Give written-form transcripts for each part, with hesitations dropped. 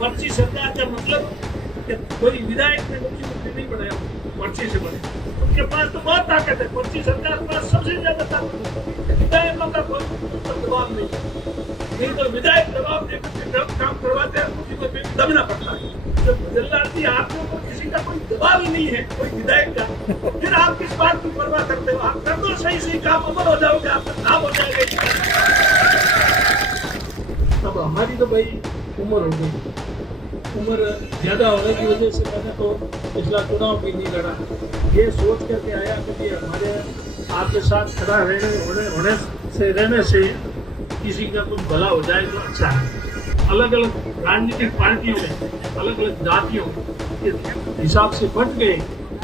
पर्ची सरकार का मतलब कि कोई विधायक ने मुख्यमंत्री नहीं बनाया, पर्ची से बने। उनके पास तो बहुत ताकत है, पर्ची सरकार के पास सबसे ज्यादा ताकत है। विधायकों का कोई दबाव नहीं तो विधायक दबाव देकर काम करवाते हैं, मुख्यमंत्री दबना पड़ता है। जब जल्लाल जी आपके ऊपर किसी का कोई दबाव ही नहीं है, कोई विधायक का, फिर आप किस बात की परवाह करते हो? आप कर दो सही काम, अमर हो जाओगे, आपका नाम हो जाएगा। अब हमारी तो भाई उम्र हो गई, उम्र ज़्यादा होने की वजह से मैंने तो पिछला चुनाव भी नहीं लड़ा। ये सोच करके आया कि हमारे आपके साथ खड़ा रहने से किसी का कुछ भला हो जाए तो अच्छा है। अलग अलग राजनीतिक पार्टियों में, अलग अलग जातियों के हिसाब से बंट गए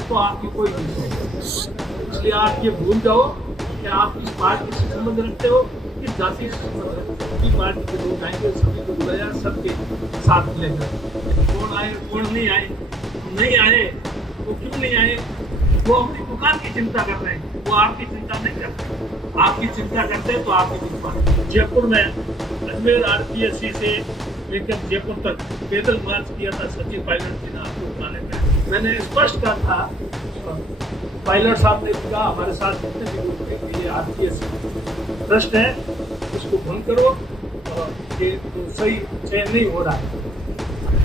तो आपकी कोई नहीं सोच। इसलिए आप ये भूल जाओ कि आप किस पार्टी से संबंध रखते हो, किस जाति से संबंध रखते हो। की पार्टी के लोग आएंगे, सभी को बुलाया, सबके साथ मिलेगा। कौन आए कौन नहीं आए वो क्यों नहीं आए, वो अपनी दुकान की चिंता कर रहे हैं, वो आपकी चिंता नहीं करते। आपकी चिंता करते हैं तो आपकी दुकान। जयपुर में अजमेर RPSC से लेकर जयपुर तक पैदल मार्च किया था सचिन पायलट जी ने आपको बताने में। मैंने स्पष्ट कहा था, पायलट साहब ने कहा हमारे साथ जितने भी लोग थे, ये RPSC ट्रस्ट है, इसको भंग करो, और ये तो सही चयन नहीं हो रहा है।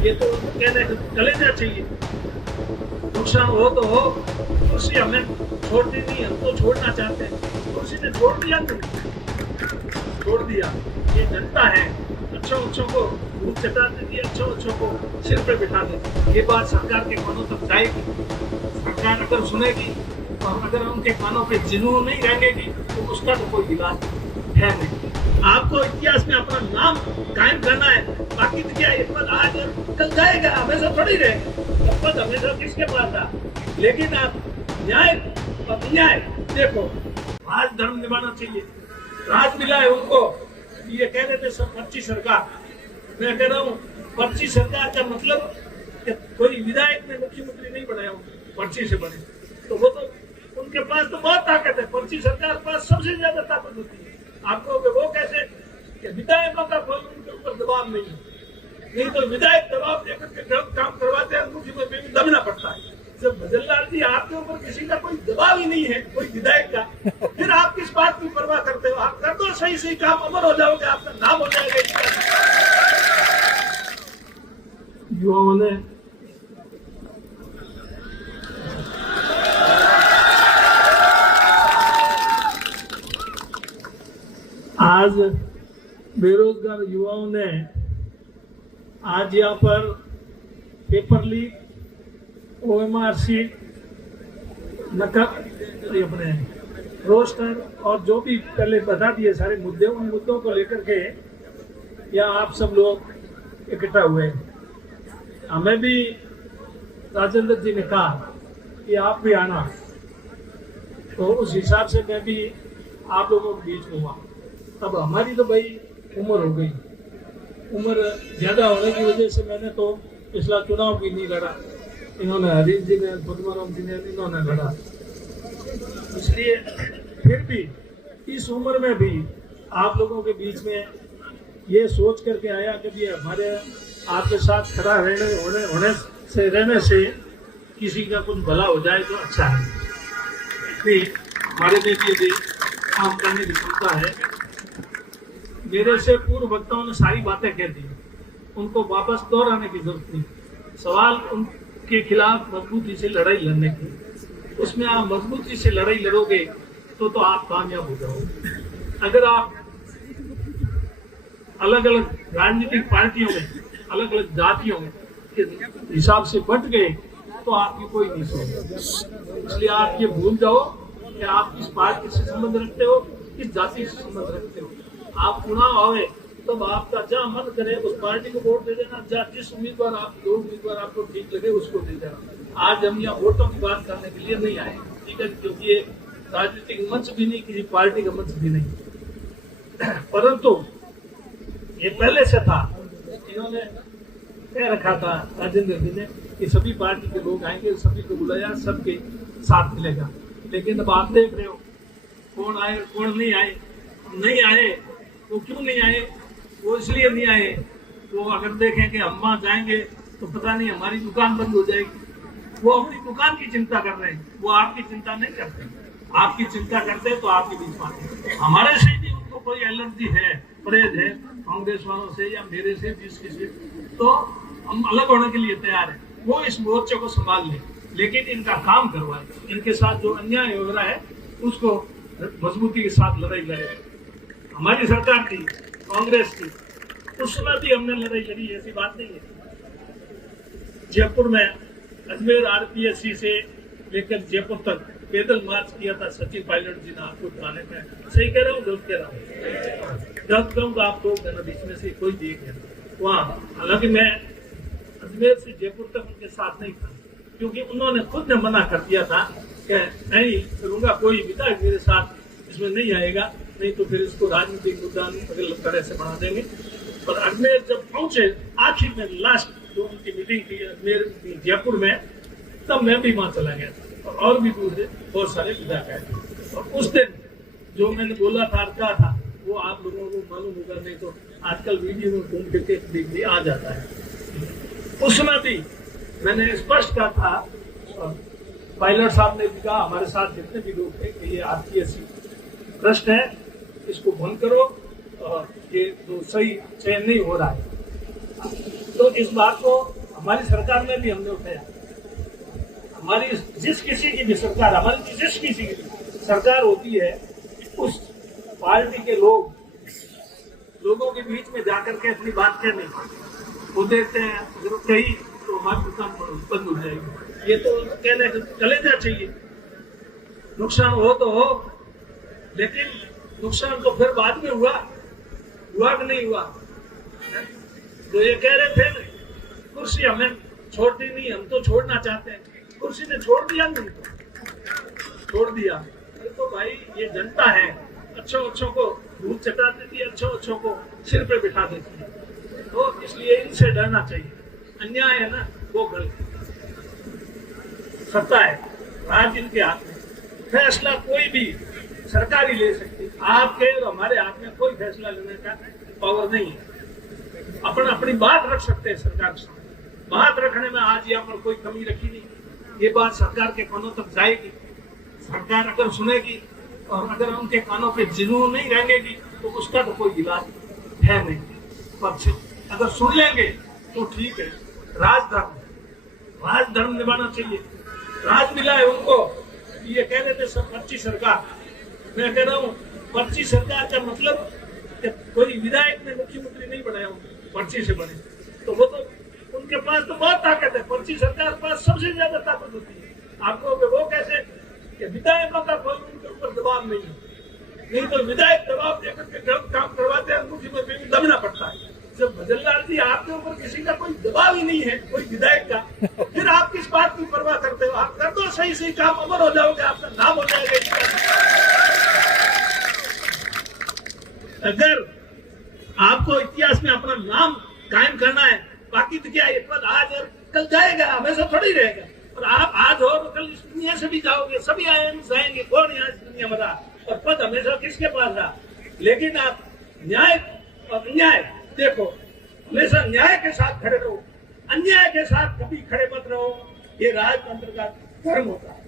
ये तो कहने कलेजा चाहिए, नुकसान हो तो हो, कुर्सी हमें छोड़नी नहीं, हम तो छोड़ना चाहते हैं। कुर्सी ने छोड़ दिया, छोड़ दिया। ये जनता है, अच्छों को धूप चटा देती, अच्छों को सिर पे बिठा देती। ये बात सरकार के कानों तक जाएगी, सरकार अगर सुनेगी और अगर उनके कानों पे जुनून नहीं रहेगी तो उसका तो कोई इलाज है नहीं। आपको इतिहास में अपना नाम कायम करना है, बाकी तो क्या, ये पद आज कल जाएगा, हमेशा थोड़ी रहेगा। पद हमेशा किसके पास था, लेकिन आप न्याय और अन्याय देखो। राज धर्म निभाना चाहिए, राज मिला है उनको। ये कह रहे थे सब पर्ची सरकार, मैं कह रहा हूँ पर्ची सरकार का मतलब कि कोई विधायक ने मुख्यमंत्री नहीं बनाया, पर्ची से बने। तो वो तो उनके पास तो बहुत ताकत है, पर्ची सरकार के पास सबसे ज्यादा ताकत होती है। आपको वो कैसे कि विधायकों का कोई उनके ऊपर दबाव नहीं तो विधायक दबाव देकर काम करवाते हैं, मुख्यमंत्री भी दबना पड़ता है। जब जल्लाल जी आपके ऊपर किसी का कोई दबाव ही नहीं है, कोई विधायक का, फिर आप किस बात की परवाह करते हो? आप कर दो सही काम, अमर हो जाओगे, आपका नाम हो जाएगा। युवाओं ने आज बेरोजगार युवाओं ने आज यहाँ पर पेपर लीक, OMR शीट, नकद, अपने रोस्टर और जो भी पहले बता दिए सारे मुद्दे, उन मुद्दों को लेकर के यहाँ आप सब लोग इकट्ठा हुए। हमें भी राजेंद्र जी ने कहा कि आप भी आना, तो उस हिसाब से मैं भी आप लोगों के बीच में हुआ। अब हमारी तो भाई उम्र हो गई, उम्र ज़्यादा होने की वजह से मैंने तो पिछला चुनाव भी नहीं लड़ा। इन्होंने हरीश जी ने, पद्माराम जी ने, इन्होंने लड़ा। इसलिए फिर भी इस उम्र में भी आप लोगों के बीच में ये सोच करके आया कि हमारे आपके साथ खड़ा रहने से किसी का कुछ भला हो जाए तो अच्छा है। इसलिए हमारे देश ये काम करने की क्षमता है। मेरे से पूर्व वक्ताओं ने सारी बातें कह दी, उनको वापस दोहराने की जरूरत नहीं। सवाल उनके खिलाफ मजबूती से लड़ाई लड़ने की, उसमें आप मजबूती से लड़ाई लड़ोगे तो आप कामयाब हो जाओगे। अगर आप अलग अलग राजनीतिक पार्टियों में, अलग अलग जातियों के हिसाब से बंट गए तो आपकी कोई नहीं सोच। इसलिए आप ये भूल जाओ कि आप किस पार्टी से संबंध रखते हो, किस जाति से संबंध रखते हो। आप चुनाव आवे तब आपका जहाँ मन करे उस पार्टी को वोट दे देना, जहाँ जिस उम्मीदवार दो उम्मीदवार आपको ठीक लगे उसको दे देना। आज हम यहाँ वोटों की बात करने के लिए नहीं आए, ठीक है, क्योंकि ये राजनीतिक मंच भी नहीं, किसी पार्टी का मंच भी नहीं, परंतु ये पहले से था। इन्होंने कह रखा था राजेंद्र जी ने कि सभी पार्टी के लोग आएंगे, सभी को बुलाया, सबके साथ मिलेगा। लेकिन अब आप देख रहे हो कौन आए कौन नहीं आए वो क्यों नहीं आए, वो इसलिए नहीं आए वो अगर देखें कि हम वहाँ जाएंगे तो पता नहीं हमारी दुकान बंद हो जाएगी। वो अपनी दुकान की चिंता कर रहे हैं, वो आपकी चिंता नहीं करते। आपकी चिंता करते हैं तो आपके बीच में आते हैं। हमारे से भी उनको कोई एलर्जी है, परहेज है कांग्रेस वालों से या मेरे से, जिस किसी, तो हम अलग होने के लिए तैयार हैं। वो इस मोर्चे को संभाल लें, लेकिन इनका काम करवाए। इनके साथ जो अन्याय हो रहा है उसको मजबूती के साथ लड़ाई लड़े। हमारी सरकार थी, कांग्रेस की, उस समय भी हमने लड़ाई लड़ी, ऐसी बात नहीं है। जयपुर में अजमेर आरपीएससी से लेकर जयपुर तक पैदल मार्च किया था सचिन पायलट जी ने, आपको थाने में। सही कह रहा हूँ, गलत कह रहा हूँ? गलत कहूँगा आप लोग बीच में से कोई देख वहाँ। हालांकि मैं अजमेर से जयपुर तक उनके साथ नहीं था, क्योंकि उन्होंने खुद ने मना कर दिया था कि नहीं करूंगा, कोई विधायक मेरे साथ इसमें नहीं आएगा, नहीं तो फिर इसको राजनीतिक मुद्दा अलग तरह से बना देंगे। पर अजमेर जब पहुंचे आखिर में, लास्ट जो उनकी मीटिंग थी अजमेर जयपुर में, तब मैं भी वहां चला गया था और भी दूसरे बहुत सारे विधायक आए। और उस दिन जो मैंने बोला था, कहा था, वो आप लोगों को मालूम होगा, नहीं तो आजकल वीडियो में घूम फिर के आ जाता है। उस समय भी मैंने स्पष्ट कहा था, पायलट साहब ने भी कहा, हमारे साथ जितने भी लोग थे, कि ये आरपीएससी प्रश्न है, इसको बंद करो, ये तो सही चयन नहीं हो रहा है। तो इस बात को हमारी सरकार में भी हमने उठाया। हमारी जिस किसी की भी सरकार, हमारी जिस किसी की भी सरकार होती है, उस पार्टी के लोगों के बीच में जाकर के अपनी बात कहने, वो देखते हैं अगर कहीं तो हमारी दुकान बंद हो जाएगी। ये तो कहने कलेजा चाहिए। नुकसान हो तो हो, लेकिन नुकसान तो फिर बाद में हुआ कि नहीं हुआ। तो ये कह रहे थे कुर्सी हमें छोड़ती नहीं, हम तो छोड़ना चाहते हैं। कुर्सी ने छोड़ दिया, नहीं तो छोड़ दिया। तो भाई ये जनता है, अच्छों को दूध चटा देती है, अच्छों को सिर पे बिठा देती है। तो इसलिए इनसे डरना चाहिए। अन्याय है ना, वो गलत। सत्ता है, राज इनके हाथ में। फैसला कोई भी सरकार ही ले सकती है। आपके और हमारे हाथ में कोई फैसला लेने का पावर नहीं है। अपनी बात रख सकते हैं सरकार से। बात रखने में आज यहाँ पर कोई कमी रखी नहीं। ये बात सरकार के कानों तक जाएगी। सरकार अगर सुनेगी और अगर उनके कानों पे जरूर नहीं रहेंगी तो उसका तो कोई इलाज है नहीं। पर अगर सुन लेंगे तो ठीक है। राजधर्म निभाना चाहिए। राज मिला है उनको। ये कह रहे थे सब पर्ची सरकार। मैं कह रहा हूँ पर्ची सरकार का मतलब कि कोई विधायक ने मुख्यमंत्री नहीं बनाया, पर्ची से बने। तो वो तो उनके पास तो बहुत ताकत है। पर्ची सरकार के पास सबसे ज्यादा ताकत होती है। आपको वो कैसे कि विधायकों का कोई उनके ऊपर दबाव नहीं है। नहीं तो विधायक दबाव देकर के काम करवाते हैं, मुख्यमंत्री को दबना पड़ता है। जब भजनलाल जी आपके ऊपर किसी का कोई दबाव ही नहीं है, कोई विधायक का, फिर आप किस बात की परवाह करते हो? आप कर दो सही काम, अमर हो जाओगे, आपका नाम हो जाएगा। अगर आपको इतिहास में अपना नाम कायम करना है, बाकी तो क्या है, पद आज और कल जाएगा, हमेशा थोड़ी रहेगा। और आप आज हो तो कल इस दुनिया से भी जाओगे, सभी आएंगे, कौन यहाँ इस दुनिया में रहा, और पद हमेशा किसके पास रहा। लेकिन आप न्याय और अन्याय देखो, हमेशा न्याय के साथ खड़े रहो, अन्याय के साथ कभी खड़े मत रहो। ये राजतंत्र का धर्म होता है।